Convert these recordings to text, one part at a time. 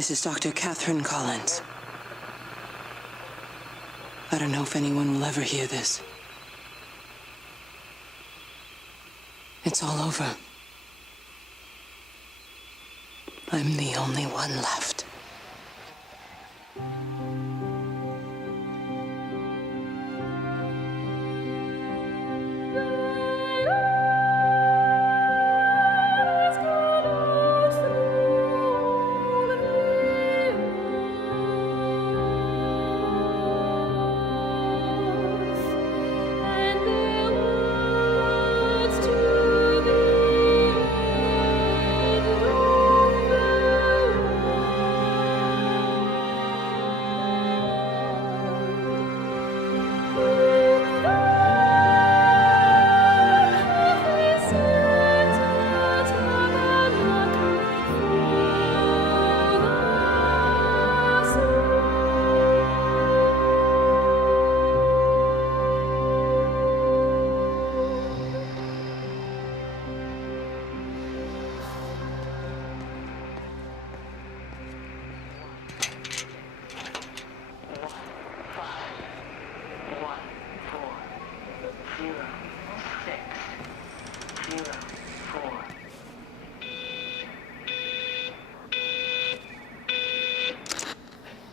This is Dr. Catherine Collins. I don't know if anyone will ever hear this. It's all over. I'm the only one left.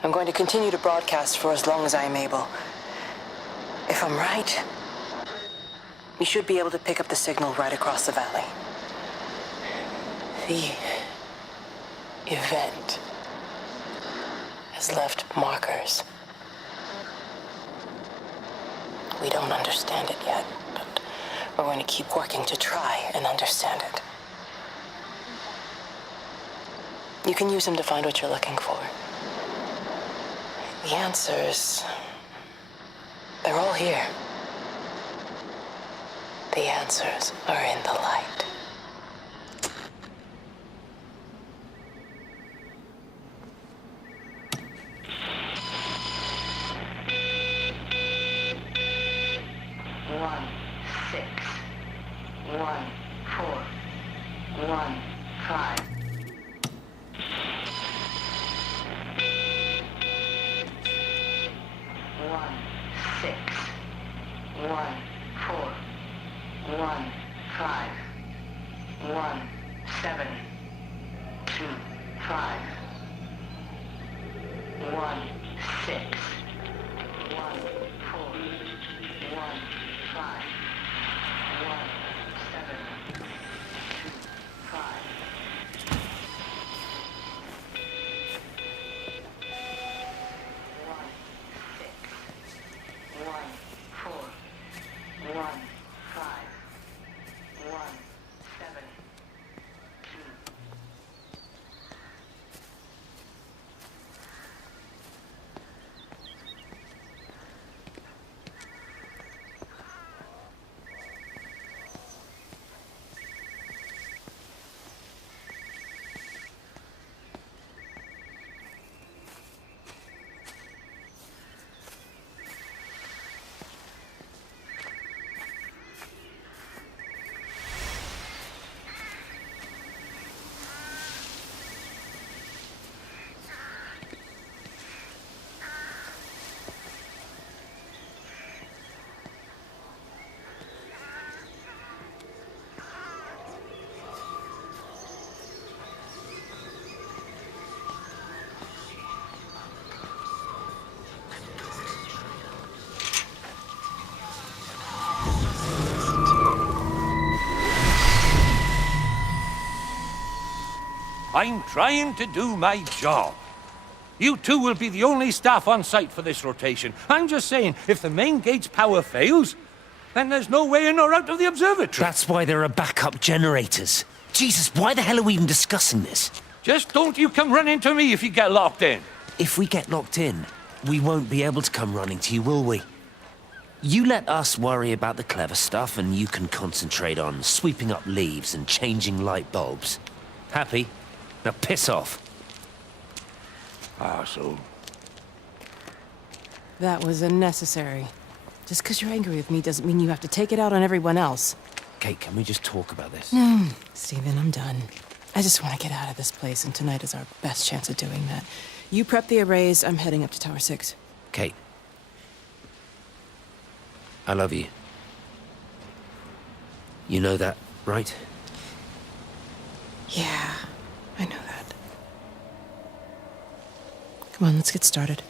I'm going to continue to broadcast for as long as I am able. If I'm right, we should be able to pick up the signal right across the valley. The event has left markers. We don't understand it yet, but we're going to keep working to try and understand it. You can use them to find what you're looking for. The answers, they're all here. The answers are in the light. I'm trying to do my job. You two will be the only staff on site for this rotation. I'm just saying, if the main gate's power fails, then there's no way in or out of the observatory. That's why there are backup generators. Jesus, why the hell are we even discussing this? Just don't you come running to me if you get locked in. If we get locked in, we won't be able to come running to you, will we? You let us worry about the clever stuff, and you can concentrate on sweeping up leaves and changing light bulbs. Happy? Now piss off. Arsehole. That was unnecessary. Just because you're angry with me doesn't mean you have to take it out on everyone else. Kate, can we just talk about this? No, Stephen, I'm done. I just want to get out of this place, and tonight is our best chance of doing that. You prep the arrays, I'm heading up to Tower 6. Kate. I love you. You know that, right? Yeah, I know that. Come on, let's get started.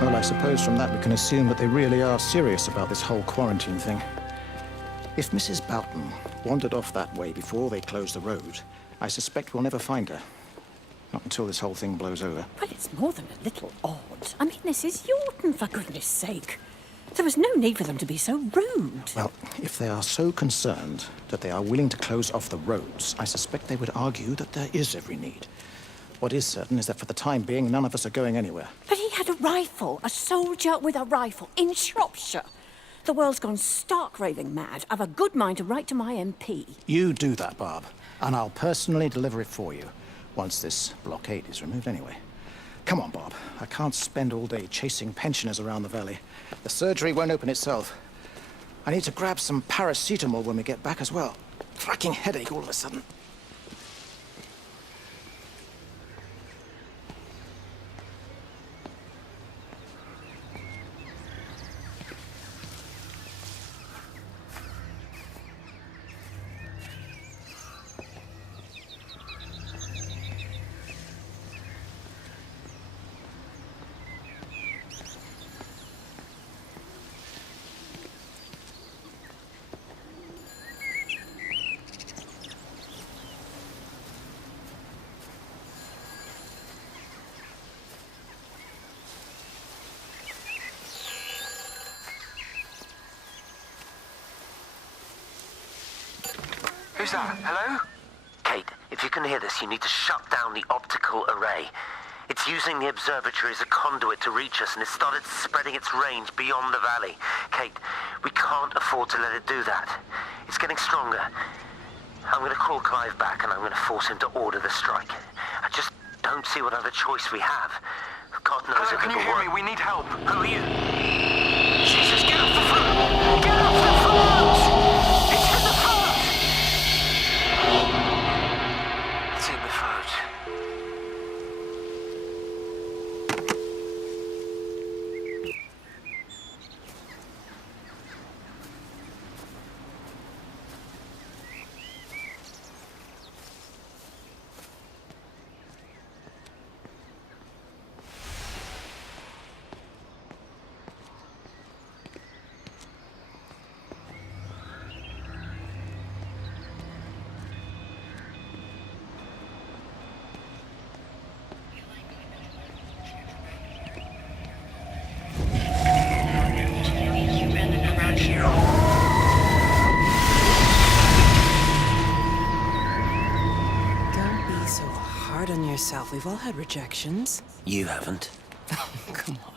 Well, I suppose from that we can assume that they really are serious about this whole quarantine thing. If Mrs. Boughton wandered off that way before they closed the road, I suspect we'll never find her. Not until this whole thing blows over. Well, it's more than a little odd. I mean, this is Yorton, for goodness sake. There was no need for them to be so rude. Well, if they are so concerned that they are willing to close off the roads, I suspect they would argue that there is every need. What is certain is that for the time being, none of us are going anywhere. But he had a rifle, a soldier with a rifle, in Shropshire. The world's gone stark raving mad. I've a good mind to write to my MP. You do that, Barb, and I'll personally deliver it for you, once this blockade is removed anyway. Come on, Bob. I can't spend all day chasing pensioners around the valley. The surgery won't open itself. I need to grab some paracetamol when we get back as well. Cracking headache all of a sudden. Who's that? Hello? Kate, if you can hear this, you need to shut down the optical array. It's using the observatory as a conduit to reach us, and it's started spreading its range beyond the valley. Kate, we can't afford to let it do that. It's getting stronger. I'm going to call Clive back, and I'm going to force him to order the strike. I just don't see what other choice we have. God knows Hello, if can you it'll hear work. me? We need help. Who are you? Jesus, get off the phone! Get off the phone! It's in the phone! It's in the phone. Don't be so hard on yourself. We've all had rejections. You haven't. Come on.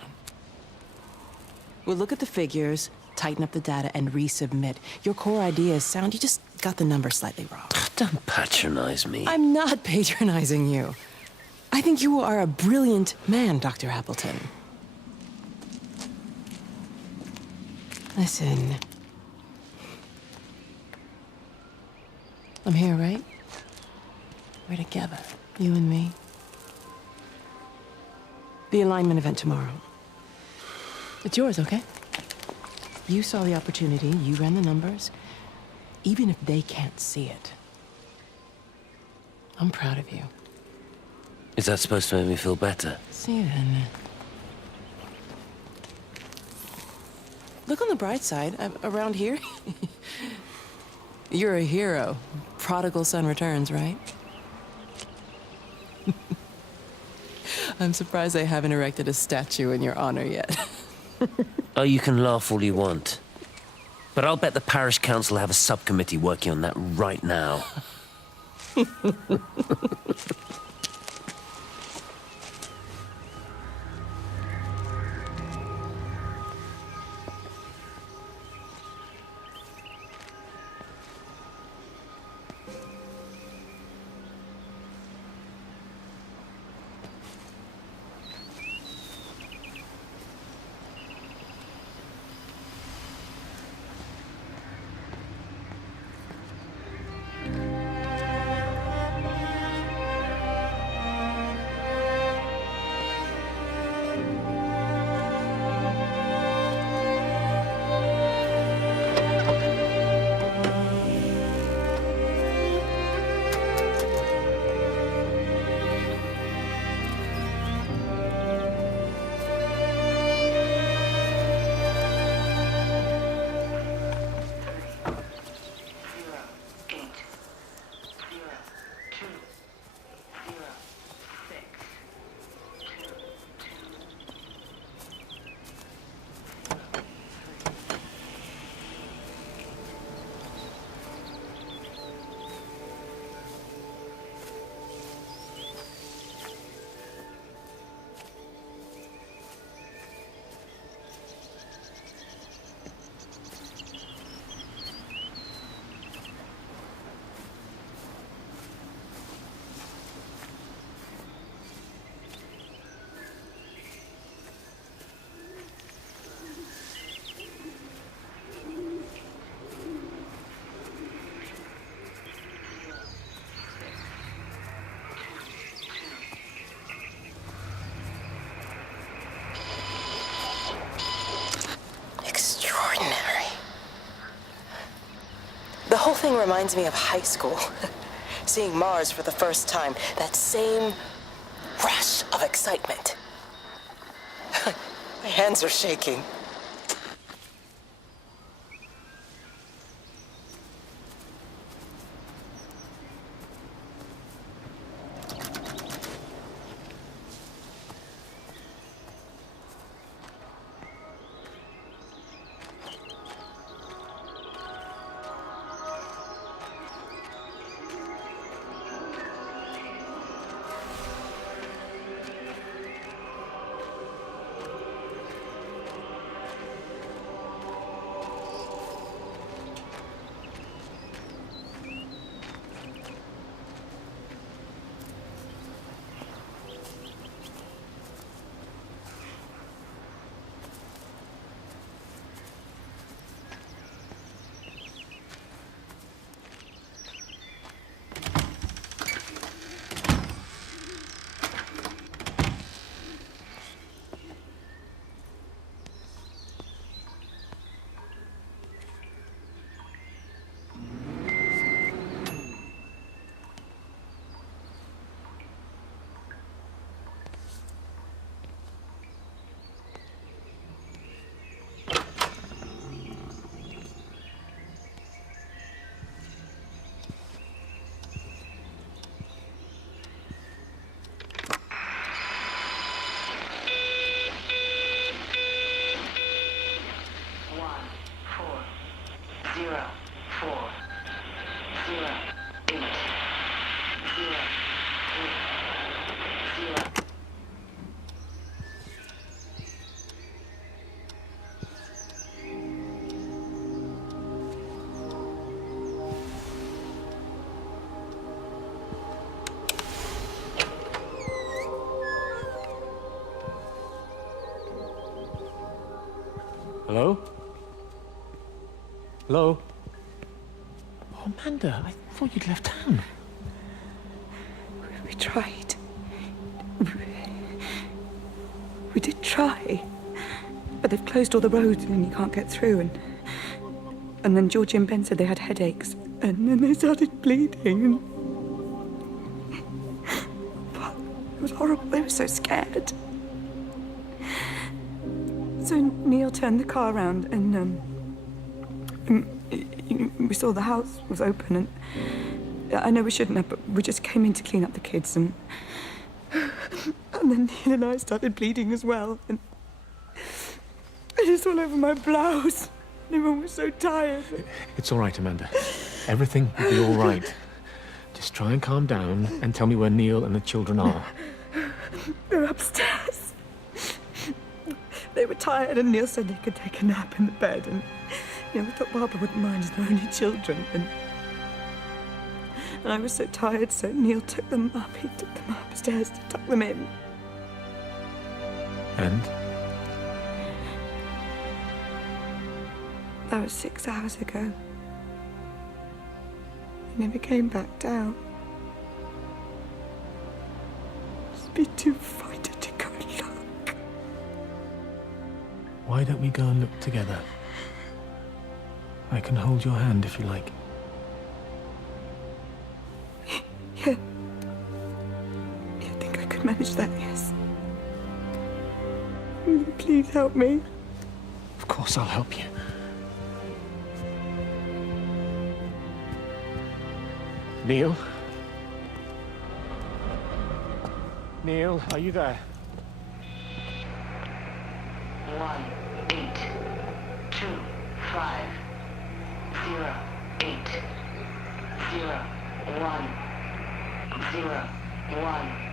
We'll look at the figures, tighten up the data, and resubmit. Your core idea is sound. You just got the number slightly wrong. Don't patronize me. I'm not patronizing you. I think you are a brilliant man, Dr. Appleton. Listen. I'm here, right? We're together, you and me. The alignment event tomorrow. It's yours, okay? You saw the opportunity, you ran the numbers. Even if they can't see it, I'm proud of you. Is that supposed to make me feel better? See you then. Look on the bright side. Around here, you're a hero. Prodigal son returns, right? I'm surprised they haven't erected a statue in your honor yet. Oh, you can laugh all you want. But I'll bet the parish council have a subcommittee working on that right now. The whole thing reminds me of high school. Seeing Mars for the first time. That same rush of excitement. My hands are shaking. Hello? Hello? Oh, Amanda, I thought you'd left town. We tried. We did try, but they've closed all the roads and you can't get through. And then Georgie and Ben said they had headaches, and then they started bleeding. It was horrible. They were so scared. So Neil turned the car around, and we saw the house was open, and I know we shouldn't have, but we just came in to clean up the kids, and then Neil and I started bleeding as well, and it's all over my blouse. Everyone was so tired. It's all right, Amanda. Everything will be all right. Just try and calm down and tell me where Neil and the children are. They're upstairs. They were tired, and Neil said they could take a nap in the bed, and we thought Barbara wouldn't mind as they're only children, and I was so tired, so Neil took them up. He took them upstairs to tuck them in. And? That was 6 hours ago. He never came back down. Just be too frightened to go and look. Why don't we go and look together? I can hold your hand if you like. Yeah. I think I could manage that, yes. Please help me. Of course I'll help you. Neil? Neil, are you there? 1 8 2 5 0 8 0 1 0 1.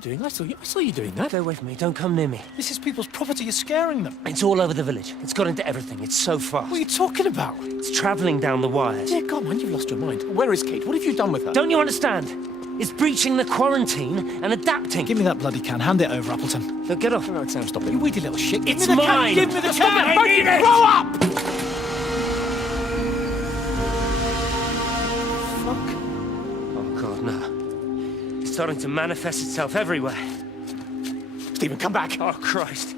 doing? I saw you doing that. Stay away from me. Don't come near me. This is people's property. You're scaring them. It's all over the village. It's got into everything. It's so fast. What are you talking about? It's travelling down the wires. Dear God, man, you've lost your mind. Where is Kate? What have you done with her? Don't you understand? is breaching the quarantine and adapting. Give me that bloody can. Hand it over, Appleton. No, get off. No, Sam, stop it. You weedy little shit. It's Give me the mine. Can. Give me the can. I need it. Grow up! Fuck. Oh, God, no. It's starting to manifest itself everywhere. Stephen, come back. Oh, Christ.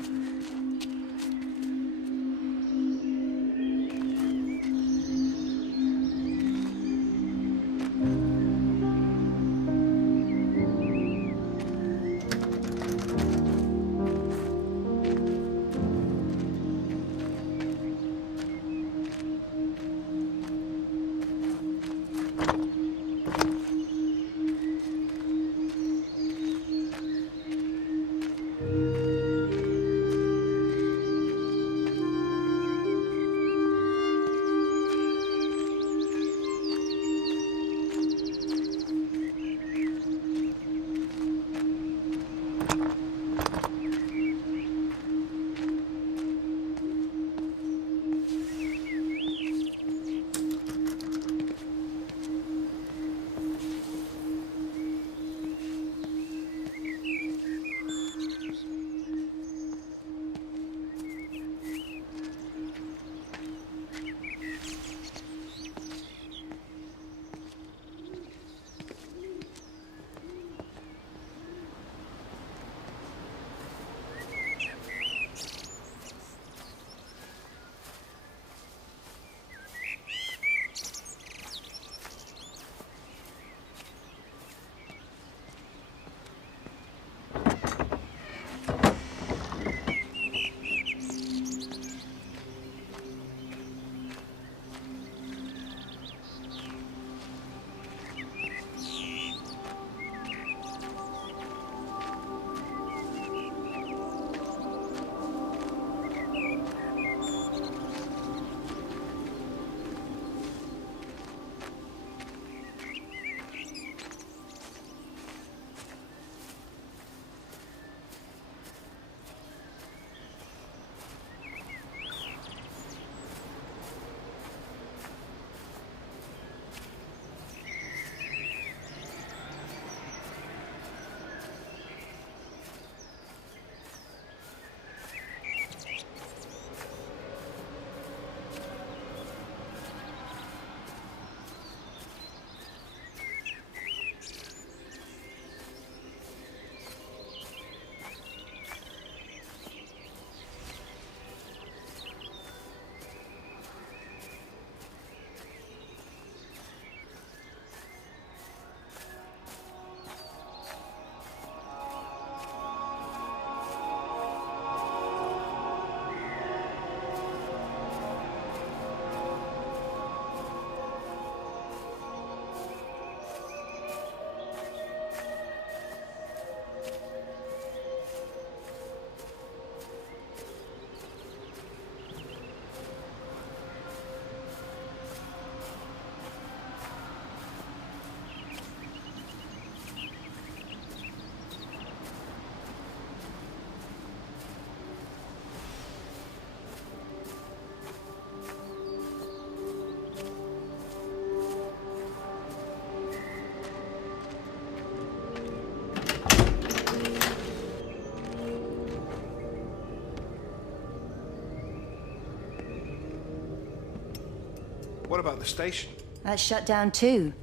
What about the station? That's shut down too.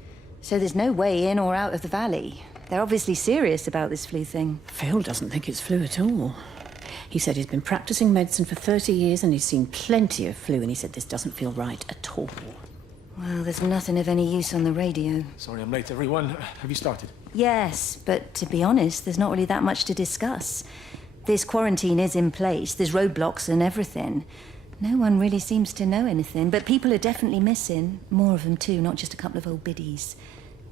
So there's no way in or out of the valley. They're obviously serious about this flu thing. Phil doesn't think it's flu at all. He said he's been practicing medicine for 30 years and he's seen plenty of flu, and he said this doesn't feel right at all. Well, there's nothing of any use on the radio. Sorry I'm late, everyone. Have you started? Yes, but to be honest, there's not really that much to discuss. This quarantine is in place, there's roadblocks and everything. No one really seems to know anything, but people are definitely missing. More of them too, not just a couple of old biddies.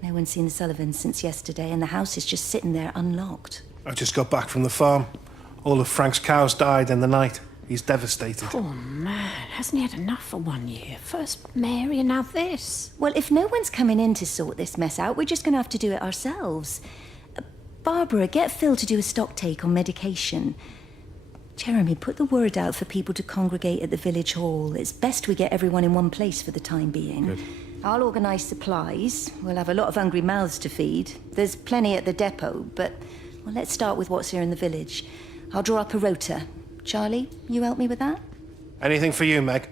No one's seen the Sullivans since yesterday, and the house is just sitting there unlocked. I just got back from the farm. All of Frank's cows died in the night. He's devastated. Poor man, hasn't he had enough for 1 year? First Mary and now this. Well, if no one's coming in to sort this mess out, we're just going to have to do it ourselves. Barbara, get Phil to do a stock take on medication. Jeremy, put the word out for people to congregate at the village hall. It's best we get everyone in one place for the time being. Good. I'll organise supplies. We'll have a lot of hungry mouths to feed. There's plenty at the depot, but well, let's start with what's here in the village. I'll draw up a rota. Charlie, you help me with that? Anything for you, Meg?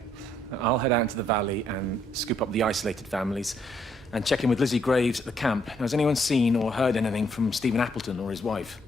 I'll head out into the valley and scoop up the isolated families and check in with Lizzie Graves at the camp. Now, has anyone seen or heard anything from Stephen Appleton or his wife?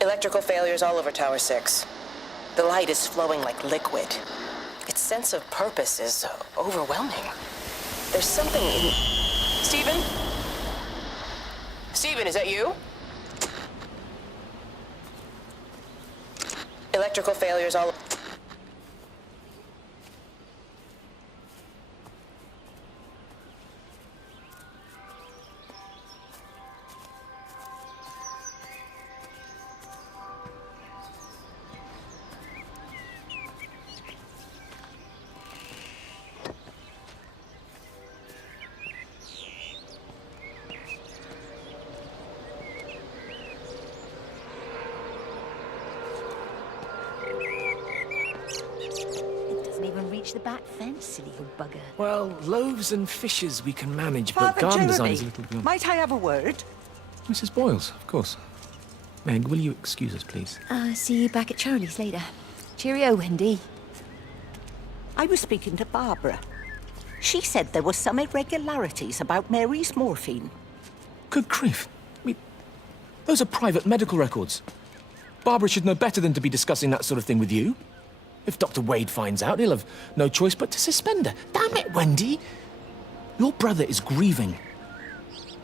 Electrical failures all over Tower 6. The light is flowing like liquid. Its sense of purpose is overwhelming. There's something in... Stephen? Stephen, is that you? Electrical failures all... The back fence, silly old bugger. Well, loaves and fishes we can manage, but Father garden design Jeremy, is a little beyond... might I have a word? Mrs. Boyles, of course. Meg, will you excuse us, please? See you back at Charlie's later. Cheerio, Wendy. I was speaking to Barbara. She said there were some irregularities about Mary's morphine. Good grief. Those are private medical records. Barbara should know better than to be discussing that sort of thing with you. If Dr. Wade finds out, he'll have no choice but to suspend her. Damn it, Wendy! Your brother is grieving.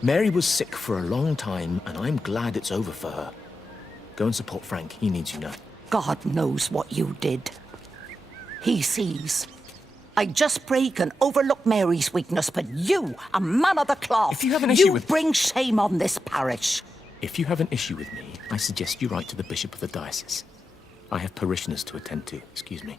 Mary was sick for a long time, and I'm glad it's over for her. Go and support Frank. He needs you now. God knows what you did. He sees. I just break and overlook Mary's weakness, but you, a man of the cloth, if you have an issue with... bring shame on this parish. If you have an issue with me, I suggest you write to the Bishop of the Diocese. I have parishioners to attend to. Excuse me.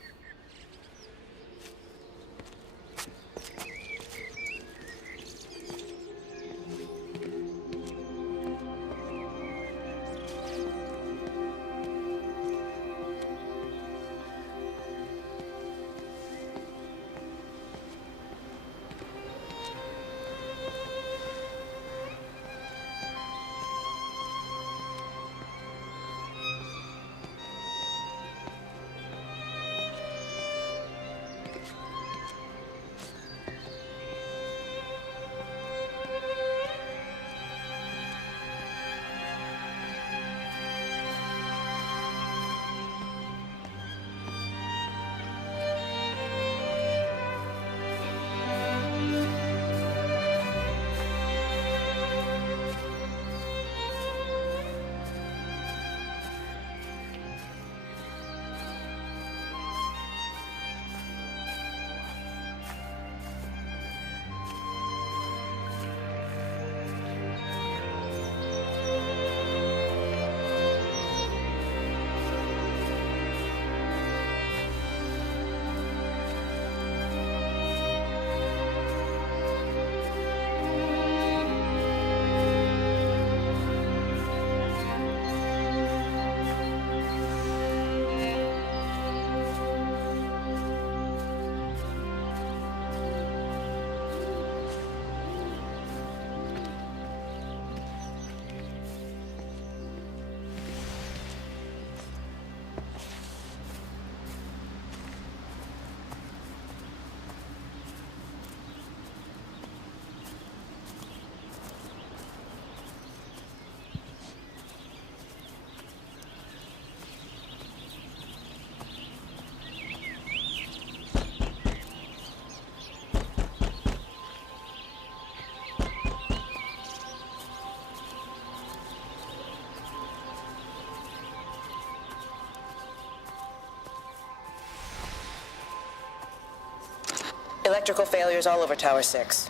Electrical failures all over Tower 6.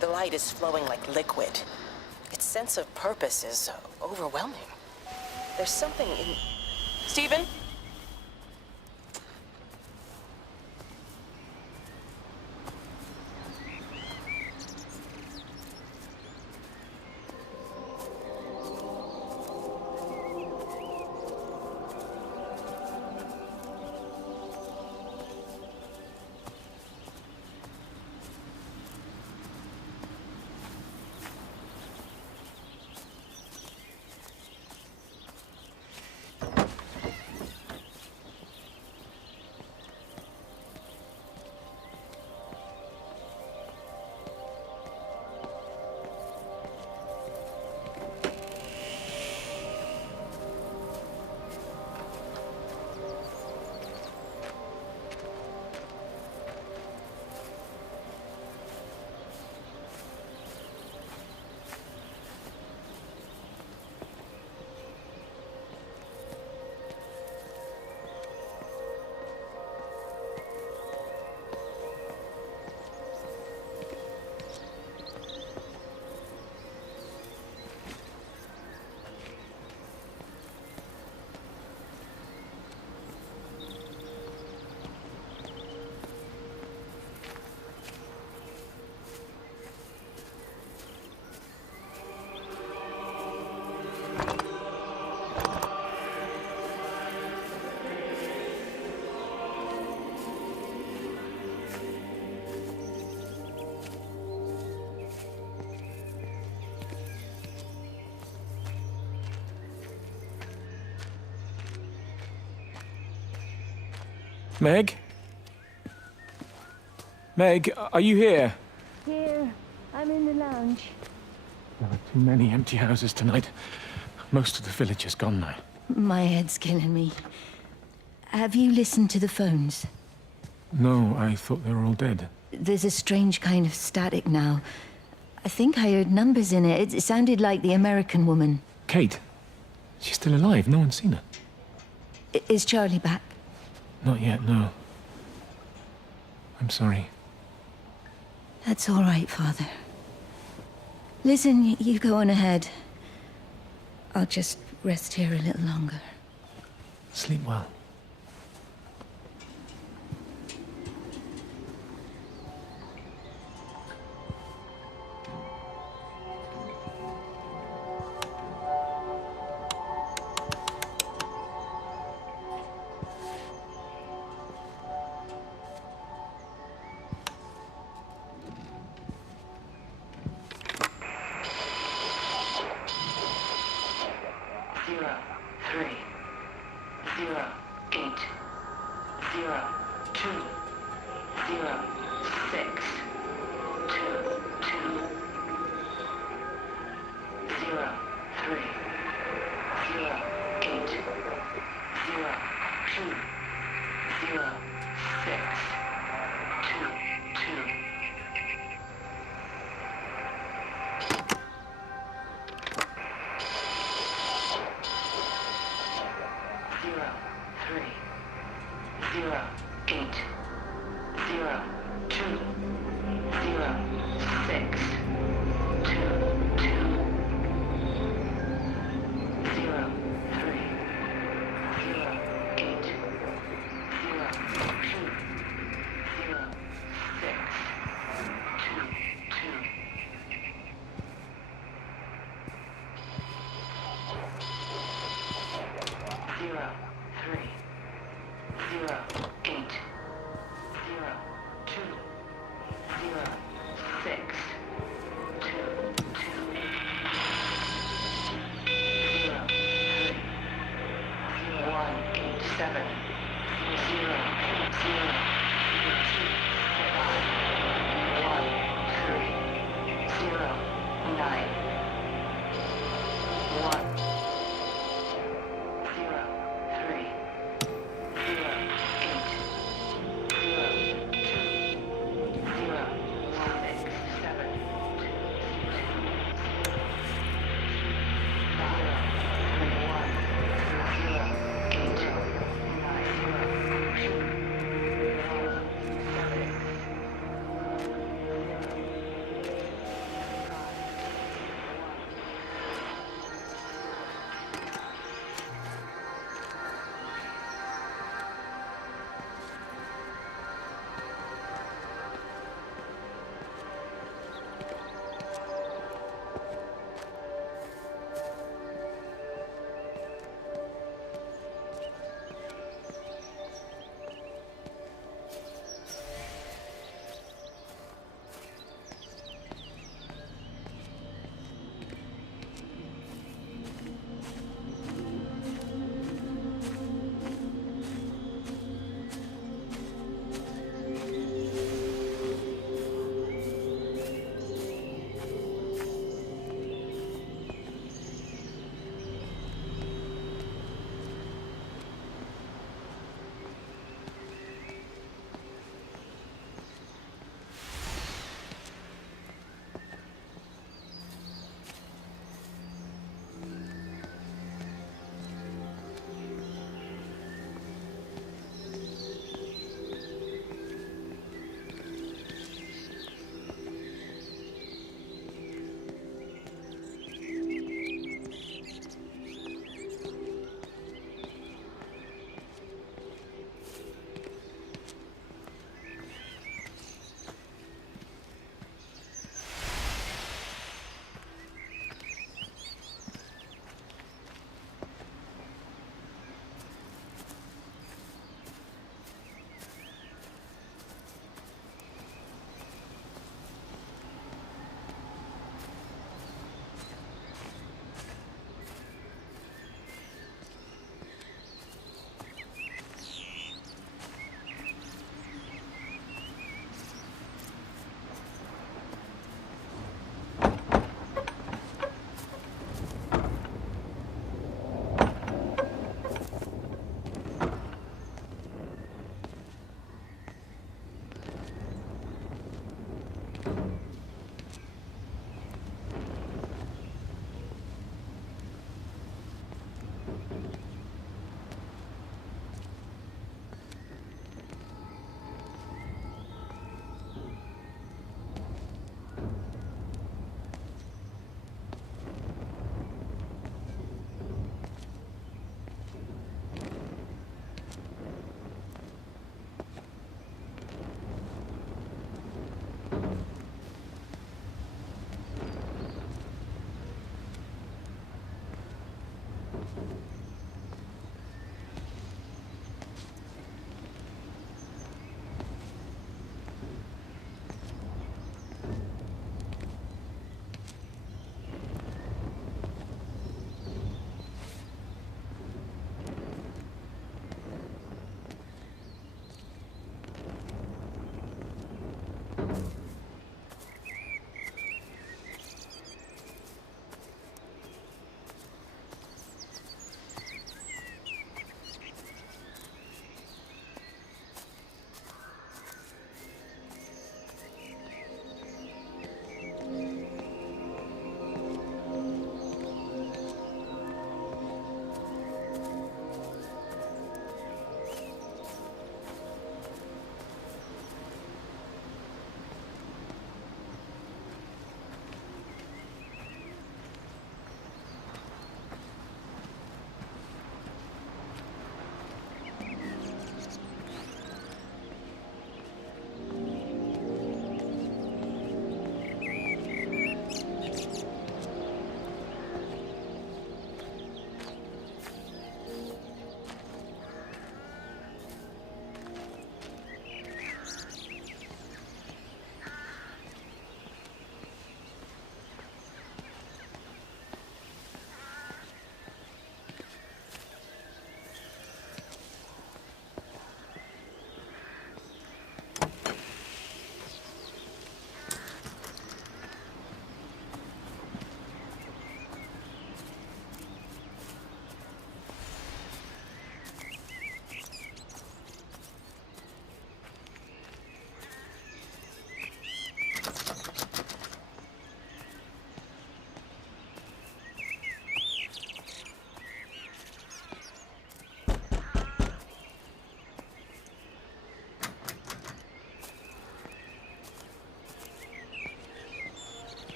The light is flowing like liquid. Its sense of purpose is overwhelming. There's something in... Stephen? Meg? Meg, are you here? Here, I'm in the lounge. There are too many empty houses tonight. Most of the village is gone now. My head's killing me. Have you listened to the phones? No, I thought they were all dead. There's a strange kind of static now. I think I heard numbers in it. It sounded like the American woman. Kate? She's still alive. No one's seen her. Is Charlie back? Not yet, no. I'm sorry. That's all right, Father. Listen, you go on ahead. I'll just rest here a little longer. Sleep well.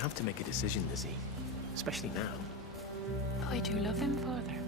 have to make a decision, Lizzie. Especially now. I do love him, Father.